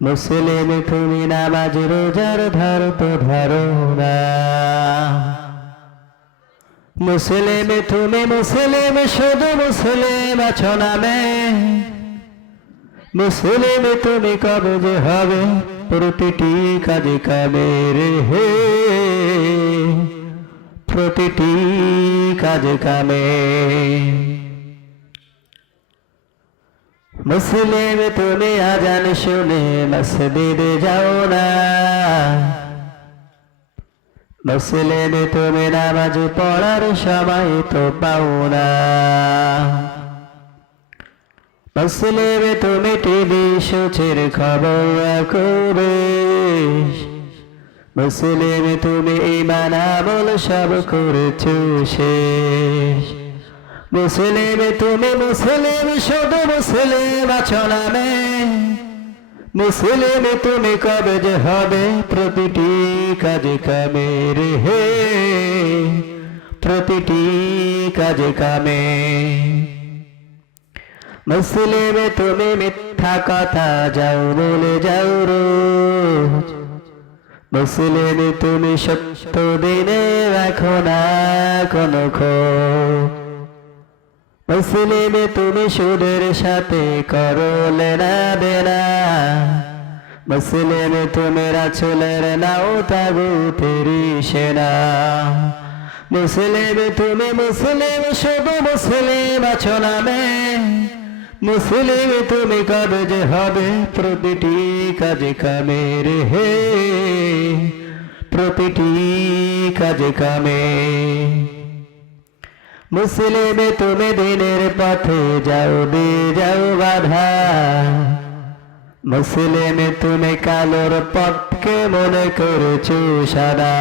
মুসলিম তুমি নামাজ রোজার ধারো তো ধারো না। মুসলিম তুমি মুসলিম শুধু মুসলিম আছো নামে। মুসলিম তুমি কবে যে হবে প্রতিটি কাজে কামে রে হে, প্রতিটি কাজে কামে। মুসলিম তুমি আজান শুনে মসজিদে যাও না। মুসলিম তুমি নামাজ পড়ার সময় তো পাও না। মুসলিম তুমি টিভি শোচের খবর রাখবে। মুসলিম তুমি ঈমান আমল সব করেছো শেষ। মুসলিম তুমি মুসলিম শুধু মুসলিম আছো নামে। মুসলিম তুমি কবে যে হবে প্রতিটি কাজে কামে রে হে, প্রতিটি কাজে কামে। মুসলিম তুমি মিথ্যা কথা যাও বলে যাও রোজ। মুসলিম তুমি সত্য দিনে রাখো না কোনো খোঁজ। মুসলিম তুমি সুদের সাথে করো লেনা দেনা। মুসলিম তুমি রাসূলের নাও তাগুতেরি সেনা। মুসলিম তুমি মুসলিম শুধু মুসলিম আছো নামে। মুসলিম তুমি কবে যে হবে প্রতিটি কাজে কামে রে হে, প্রতিটি কাজে কামে। মুসলিম তুমি দিনের পথে যাও দে যাও বাধা। মুসলিম তুমি কালোর পথকে মনে করেছো সাদা।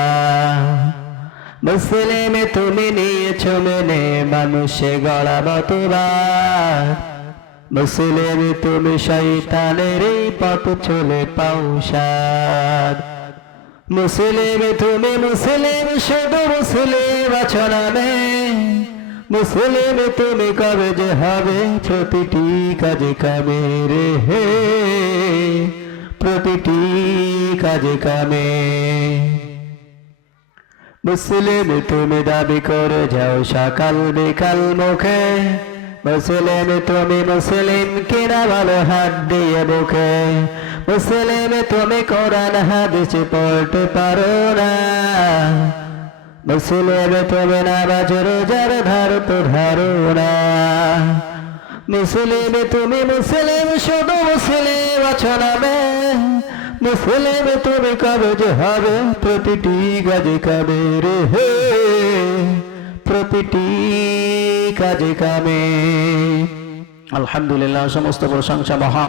মুসলিম তুমি নিয়েছো মেনে মানুষে গড়া মতবাদ। মুসলিম তুমি শয়তানের এই পথ চলে পাও সাদ। মুসলিম তুমি মুসলিম শুধু মুসলিম আছো নামে। মুসলিম তুমি কবে যে হবে প্রতিটি কাজে কামে রে হে, প্রতিটি কাজে কামে। মুসলিম তুমি দাবি করে যাও সকাল বিকাল মুখে। মুসলিম তুমি মুসলিম কিনা ভালো হাত দিয়ে বুকে। মুসলিম তুমি কোরআন হাদিস পড়তে পারো না। মুসলিম তুমি নামাজ রোজার ধারো তো ধারো না। মুসলিম তুমি মুসলিম শুধু মুসলিম আছো নামে। মুসলিম তুমি কবে যে হবে প্রতিটি কাজে কামে রে হে, প্রতিটি কাজে কামে। আলহামদুলিল্লাহ, সমস্ত প্রশংসা মহান